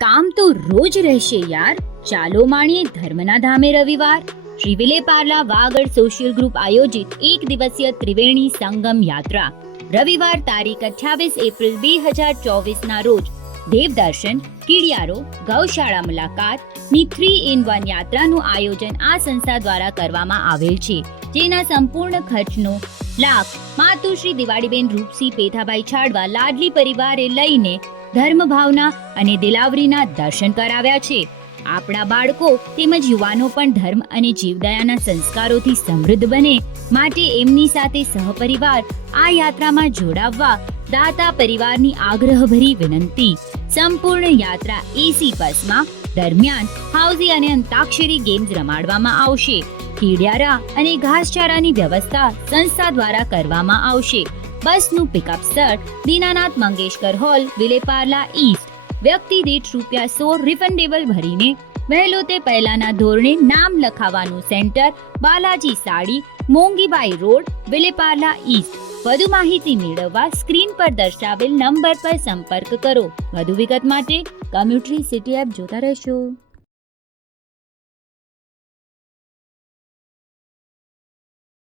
કામ તો રોજ રહેશે યાર, ચાલો માણીએ ધર્મના ધામે રવિવાર. શ્રી વિલે પાર્લા વાગડ સોશિયલ ગ્રુપ આયોજિત એક દિવસીય ત્રિવેણી સંગમ યાત્રા રવિવાર તારીખ 28 એપ્રિલ 2024 ના રોજ દેવદર્શન, કીડિયારો, ગૌશાળા મુલાકાતની 3-in-1 યાત્રાનું આયોજન આ સંસ્થા દ્વારા કરવામાં આવેલ છે, જેના સંપૂર્ણ ખર્ચનો લાભ માતુશ્રી દિવાળીબેન રૂપસિંહ પેથાભાઈ છાડવા લાડલી પરિવારે લઈને ધર્મભાવના અને દિલાવરીના દર્શન કરાવ્યા છે. આપણા બાળકો તેમજ યુવાનો પણ ધર્મ અને જીવદયાના સંસ્કારોથી સમૃદ્ધ બને માટે એમની સાથે સહપરિવાર આ યાત્રામાં જોડાવવા દાતા પરિવારની આગ્રહભરી વિનંતી. સંપૂર્ણ યાત્રા એસી બસમાં દરમિયાન હાઉસી અને અંતાક્ષરી ગેમ્સ રમાડવામાં આવશે. કીડિયારા અને ઘાસચારાની વ્યવસ્થા સંસ્થા દ્વારા કરવામાં આવશે. બસનું પિકઅપ સ્થળ દીનાનાથ મંગેશકર હોલ, વિલેપાર્લા ઈસ્ટ. વ્યક્તિ દીઠ ₹100 રિફંડેબલ ભરીને વહેલો તે પહેલાના ધોરણે નામ લખાવવાનું centre Balaji sari, Mongibai Road, Vileparle East. વધુ માહિતી મેળવવા સ્ક્રીન પર દર્શાવેલ નંબર પર સંપર્ક કરો. વધુ વિગત માટે કમ્યુટરી સિટી એપ જોતા રહેશો.